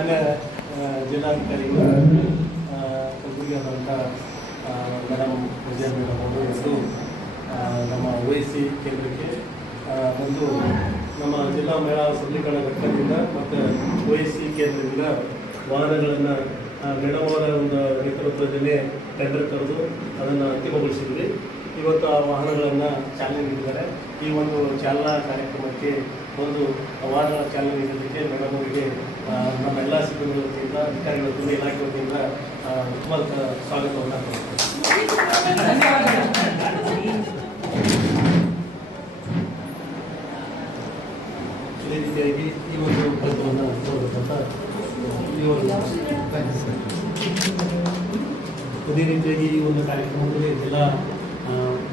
ಮಾನ್ಯ ಜಿಲ್ಲಾಧಿಕಾರಿಗಳು ಕಲಬುರಗಿ ಆದಂಥ ಮೇಡಮ್ ವಿಜಯ ಮೇಡಮ್ ಅವರು ಇವತ್ತು ನಮ್ಮ OAC ಕೇಂದ್ರಕ್ಕೆ ಒಂದು ನಮ್ಮ ಜಿಲ್ಲಾ ಮಹಿಳಾ ಸಬಲೀಕರಣ ಘಟಕದಿಂದ ಮತ್ತು OAC ಕೇಂದ್ರದಿಂದ ವಾಹನಗಳನ್ನು ಮೇಡಮ್ ಅವರ ಒಂದು ನೇತೃತ್ವದಲ್ಲಿ ಟೆಂಡರ್ ಕರೆದು ಅದನ್ನು ಅಂತಿಮಗೊಳಿಸಿದ್ವಿ. ಇವತ್ತು ಆ ವಾಹನಗಳನ್ನು ಚಾಲನೆ ನೀಡಿದ್ದಾರೆ. ಈ ಒಂದು ಚಾಲನಾ ಕಾರ್ಯಕ್ರಮಕ್ಕೆ ಒಂದು ವಾಹನಗಳ ಚಾಲನೆ ನೀಡೋದಕ್ಕೆ ಮೇಡಮ್ ಅವರಿಗೆ ನಮ್ಮ ಎಲ್ಲ ಸಿಬ್ಬಂದಿ ವತಿಯಿಂದ ಅಧಿಕಾರಿಗಳ ವತಿಯಿಂದ ಇಲಾಖೆ ವತಿಯಿಂದ ತುಂಬ ಸ್ವಾಗತವನ್ನು ಕೊಡ್ತೇವೆ. ಇದೇ ರೀತಿಯಾಗಿ ಈ ಒಂದು ಕೆಲಸವನ್ನು ನೋಡಬೇಕಂತ ಅದೇ ರೀತಿಯಾಗಿ ಈ ಒಂದು ಕಾರ್ಯಕ್ರಮದಲ್ಲಿ ಜಿಲ್ಲಾ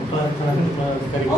ಉಪಾಧಿಕಾರಿಗಳು